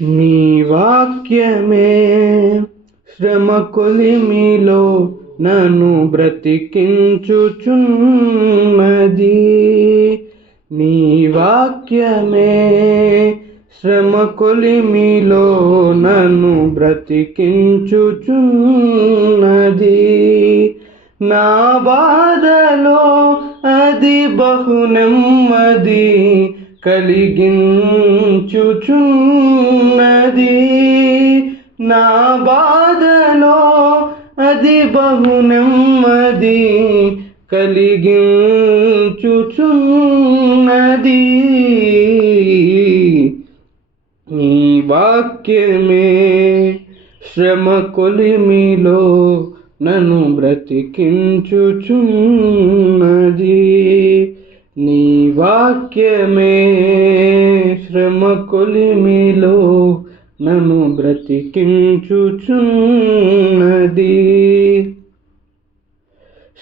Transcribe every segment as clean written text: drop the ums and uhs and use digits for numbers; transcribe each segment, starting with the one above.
నీ వాక్యమే శ్రమ కొలిమిలో నన్ను బ్రతికించుచున్నది. నీ వాక్యమే శ్రమ కొలిమిలో నన్ను బ్రతికించుచున్నది. నా బాధలో అది బహు నెమ్మది కలిగించుచున్నది. నా బాధలో అది బహు నెమ్మది కలిగించుచున్నది. నీ వాక్యమే శ్రమ కొలిమిలో నన్ను బ్రతికించుచున్నది. నీ వాక్యమే శ్రమ కొలిమిలో నన్ను బ్రతికించుచున్నది.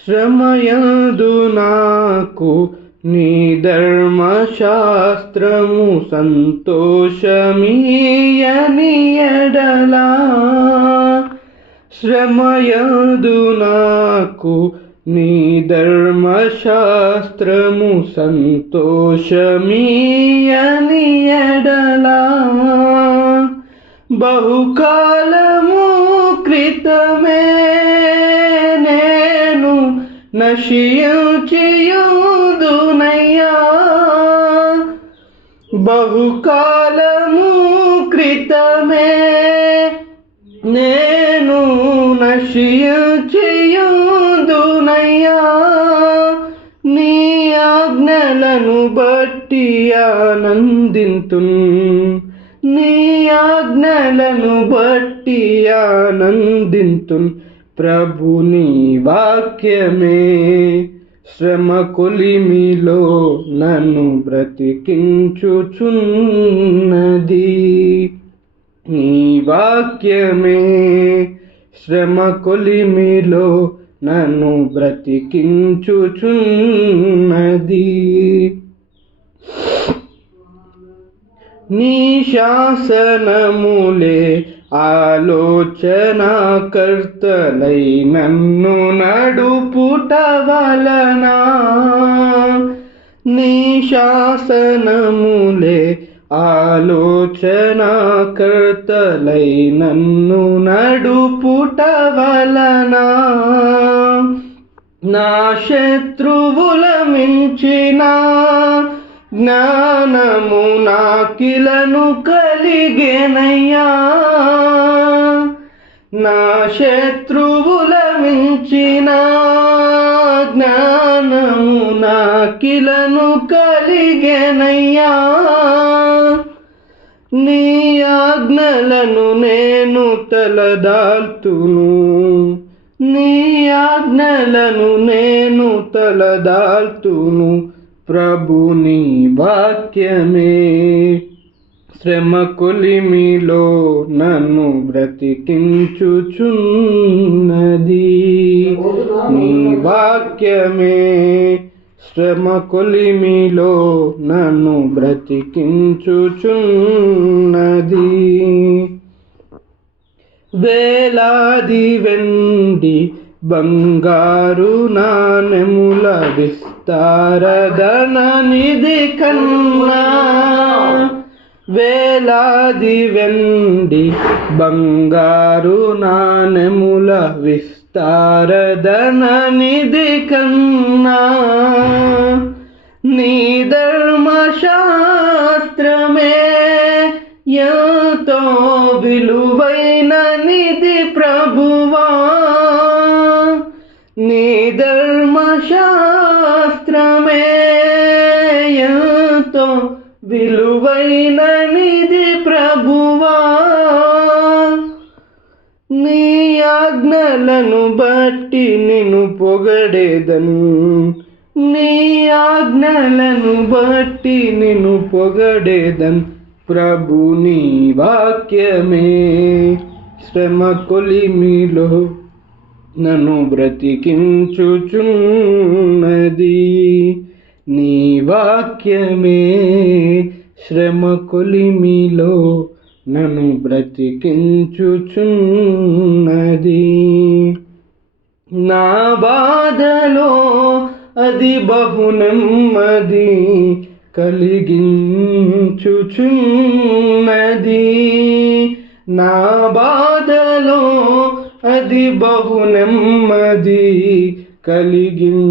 శ్రమయందు నాకు నీ ధర్మశాస్త్రము సంతోషమీయని ఎడలా, శ్రమయందు నాకు నీ ధర్మశాస్త్రము సంతోషమీయని ఎడలా, బహుకాలము క్రితమే నేను నశించియుదునయ్యా. బహుకాలము క్రితమే నేను నశించియుదునయ్యా. నీ ఆజ్ఞలను బట్టి ఆనందింతున్, నీ ఆజ్ఞలను బట్టి ఆనందింతున్. ప్రభు నీ వాక్యమే శ్రమ కొలిమిలో నన్ను బ్రతికించుచున్నది. నీ వాక్యమే శ్రమ కొలిమిలో నన్ను బ్రతికించుచున్నది. నీ శాసనములే ఆలోచనాకర్తలై నన్ను నడుపుట వలన, నీ శాసనములే ఆలోచనాకర్తలై నన్ను నడుపుట వలన, నా శత్రువుల మించిన జ్ఞానము నాకిలను కలిగెనయ్యా. నా శత్రువుల మించిన జ్ఞానము నాకిలను కలిగెనయ్యా. నీ ఆజ్ఞలను నేను తలదాల్తును, నీ ఆజ్ఞలను నేను తలదాల్తును. ప్రభు నీ వాక్యమే శ్రమ కొలిమిలో నన్ను బ్రతికించుచున్నది. నీ వాక్యమే శ్రమ కొలిమిలో నన్ను బ్రతికించుచున్నది. వేలాది వెండి బంగారు నాణెముల విస్తారధన నిధి కన్నా, వేలాది వెండి బంగారు నాణెముల విస్తారధన నిధి కన్నా, నీ ధర్మశాస్త్రమే ఎంతో విలువైన నిధి ప్రభువా. నీ ధర్మశాస్త్రమే ఎంతో విలువైన నిధి ప్రభువా. నీ ఆజ్ఞలను బట్టి నిన్ను పొగడేదను, నీ ఆజ్ఞలను బట్టి నిన్ను పొగడేదన్. ప్రభు నీ వాక్యమే శ్రమ కొలిమిలో నన్ను బ్రతికించుచున్నది. నీ వాక్యమే శ్రమ కొలిమిలో నన్ను బ్రతికించుచున్నది. నా బాధలో అది బహు నెమ్మది కలిగించుచున్నది. నా బాధలో అది బహు నెమ్మది కలిగించుచున్నది.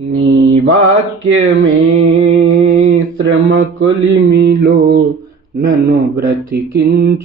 నీ వాక్యమే శ్రమ కొలిమిలో నన్ను బ్రతికించుచున్నది.